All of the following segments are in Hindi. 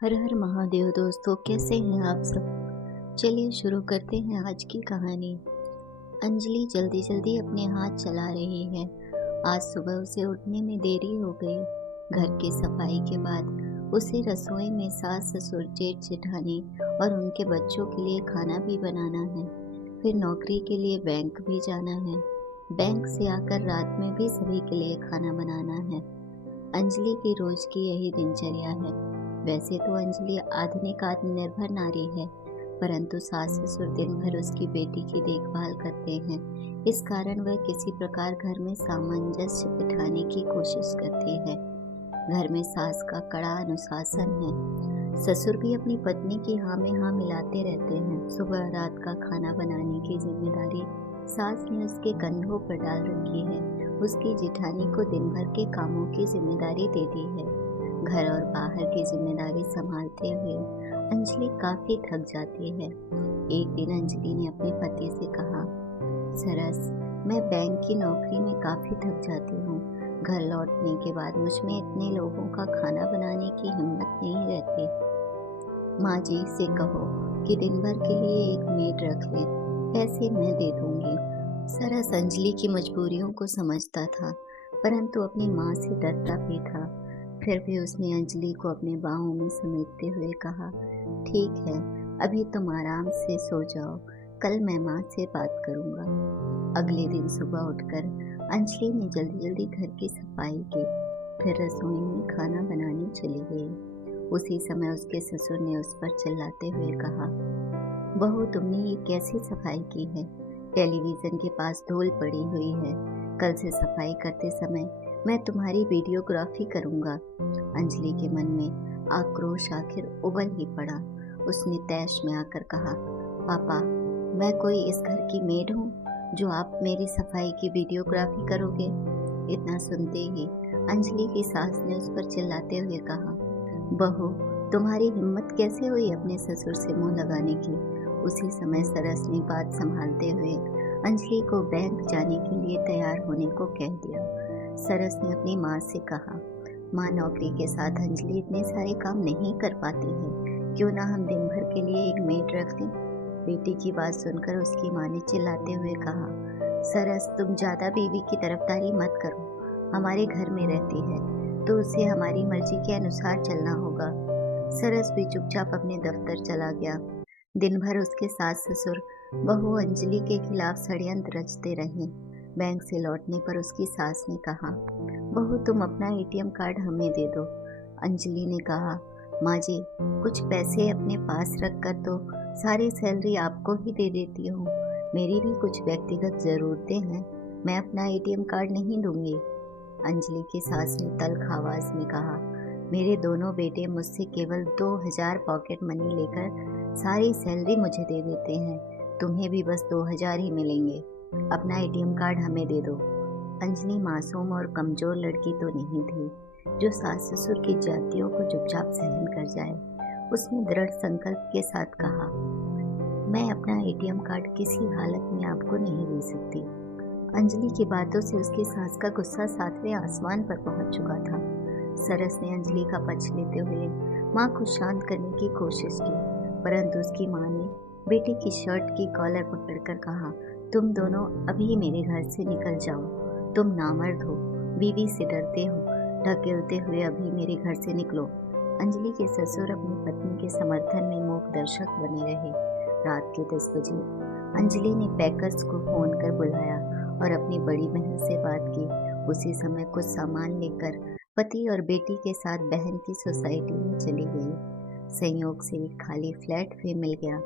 हर हर महादेव दोस्तों, कैसे हैं आप सब। चलिए शुरू करते हैं आज की कहानी। अंजलि जल्दी जल्दी अपने हाथ चला रही है। आज सुबह उसे उठने में देरी हो गई। घर की सफाई के बाद उसे रसोई में सास ससुर जेठ जेठानी और उनके बच्चों के लिए खाना भी बनाना है। फिर नौकरी के लिए बैंक भी जाना है। बैंक से आकर रात में भी सभी के लिए खाना बनाना है। अंजलि की रोज की यही दिनचर्या है। वैसे तो अंजलि आधुनिक आत्मनिर्भर नारी है, परंतु सास ससुर दिन भर उसकी बेटी की देखभाल करते हैं। इस कारण वह किसी प्रकार घर में सामंजस्य बिठाने की कोशिश करती है। घर में सास का कड़ा अनुशासन है। ससुर भी अपनी पत्नी की हाँ में हाँ मिलाते रहते हैं। सुबह रात का खाना बनाने की जिम्मेदारी सास ने उसके कंधों पर डाल रखी है। उसकी जेठानी को दिन भर के कामों की जिम्मेदारी दे दी है। घर और बाहर की जिम्मेदारी संभालते हुए अंजलि काफी थक जाती है। एक दिन अंजलि ने अपने पति से कहा, सरस, मैं बैंक की नौकरी में काफी थक जाती हूँ। घर लौटने के बाद मुझ में इतने लोगों का खाना बनाने की हिम्मत नहीं रहती। माँ जी से कहो कि दिन भर के लिए एक मेड रख ले, पैसे मैं दे दूंगी। सरस अंजलि की मजबूरियों को समझता था, परंतु अपनी माँ से डरता भी था। फिर भी उसने अंजलि को अपने बाहों में समेटते हुए कहा, ठीक है, अभी तुम आराम से सो जाओ, कल मैं माँ से बात करूँगा। अगले दिन सुबह उठकर अंजलि ने जल्दी जल्दी घर की सफाई की, फिर रसोई में खाना बनाने चली गई। उसी समय उसके ससुर ने उस पर चिल्लाते हुए कहा, बहू, तुमने ये कैसी सफाई की है? टेलीविजन के पास धूल पड़ी हुई है। कल से सफाई करते समय मैं तुम्हारी वीडियोग्राफी करूंगा। अंजलि के मन में आक्रोश आखिर उबल ही पड़ा। उसने तैश में आकर कहा, पापा, मैं कोई इस घर की मेड हूँ जो आप मेरी सफाई की वीडियोग्राफी करोगे? इतना सुनते ही अंजलि की सास ने उस पर चिल्लाते हुए कहा, बहू, तुम्हारी हिम्मत कैसे हुई अपने ससुर से मुंह लगाने की? उसी समय सरस ने बात संभालते हुए अंजलि को बैंक जाने के लिए तैयार होने को कह दिया। सरस ने अपनी माँ से कहा, माँ, नौकरी के साथ अंजलि इतने सारे काम नहीं कर पाती है, क्यों ना हम दिन भर के लिए एक मेड रख लें? बेटी की बात सुनकर उसकी माँ ने चिल्लाते हुए कहा, सरस, तुम ज्यादा बीवी की तरफदारी मत करो। हमारे घर में रहती है तो उसे हमारी मर्जी के अनुसार चलना होगा। सरस भी चुपचाप अपने दफ्तर चला गया। दिन भर उसके सास ससुर बहू अंजलि के खिलाफ षड्यंत्र रचते रहे। बैंक से लौटने पर उसकी सास ने कहा, बहू, तुम अपना एटीएम कार्ड हमें दे दो। अंजलि ने कहा, माँ जी, कुछ पैसे अपने पास रख कर तो सारी सैलरी आपको ही दे देती हूँ। मेरी भी कुछ व्यक्तिगत जरूरतें हैं, मैं अपना एटीएम कार्ड नहीं दूंगी। अंजलि की सास ने तल्ख आवाज में कहा, मेरे दोनों बेटे मुझसे केवल 2000 पॉकेट मनी लेकर सारी सैलरी मुझे दे देते हैं। तुम्हें भी बस 2000 ही मिलेंगे। अपना एटीएम कार्ड हमें दे दो। अंजलि मासूम और कमजोर लड़की तो नहीं थी जो सास ससुर की जातियों को चुपचाप सहन कर जाए। उसने दृढ़ संकल्प के साथ कहा, मैं अपना एटीएम कार्ड किसी हालत में आपको नहीं दे सकती। अंजलि की बातों से उसकी सास का गुस्सा सातवें आसमान पर पहुंच चुका था। सरस ने अंजलि का पक्ष लेते हुए माँ को शांत करने की कोशिश की, परंतु उसकी माँ ने बेटी की शर्ट की कॉलर पकड़कर कहा, तुम दोनों अभी मेरे घर से निकल जाओ। तुम नामर्द हो, बीवी से डरते हो, ढकेलते हुए अभी मेरे घर से निकलो। अंजलि के ससुर अपनी पत्नी के समर्थन में मूक दर्शक बने रहे। रात के 10 बजे अंजलि ने पैकर्स को फोन कर बुलाया और अपनी बड़ी बहन से बात की। उसी समय कुछ सामान लेकर पति और बेटी के साथ बहन की सोसाइटी में चली गई। संयोग से एक खाली फ्लैट भी मिल गया।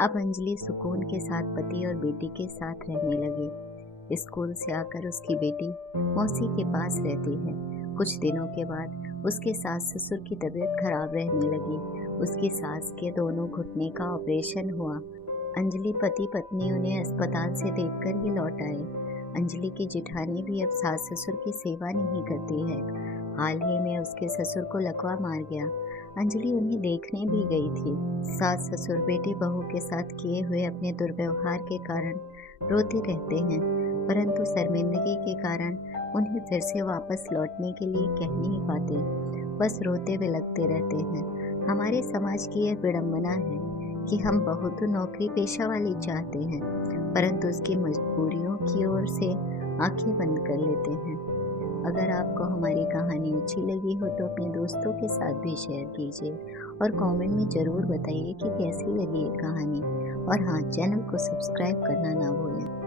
अब अंजलि सुकून के साथ पति और बेटी के साथ रहने लगी। स्कूल से आकर उसकी बेटी मौसी के पास रहती है। कुछ दिनों के बाद उसके सास ससुर की तबीयत खराब रहने लगी। उसकी सास के दोनों घुटने का ऑपरेशन हुआ। अंजलि पति पत्नी उन्हें अस्पताल से देखकर ही लौट आए। अंजलि की जेठानी भी अब सास ससुर की सेवा नहीं करती है। हाल ही में उसके ससुर को लकवा मार गया। अंजलि उन्हें देखने भी गई थी। सास ससुर बेटी बहू के साथ किए हुए अपने दुर्व्यवहार के कारण रोते रहते हैं, परंतु शर्मिंदगी के कारण उन्हें फिर से वापस लौटने के लिए कह नहीं पाते, बस रोते हुए लगते रहते हैं। हमारे समाज की यह विडंबना है कि हम बहुत तो नौकरी पेशा वाली चाहते हैं, परंतु उसकी मजबूरियों की ओर से आंखें बंद कर लेते हैं। अगर आपको हमारी कहानी अच्छी लगी हो तो अपने दोस्तों के साथ भी शेयर कीजिए और कमेंट में ज़रूर बताइए कि कैसी लगी ये कहानी। और हाँ, चैनल को सब्सक्राइब करना ना भूलें।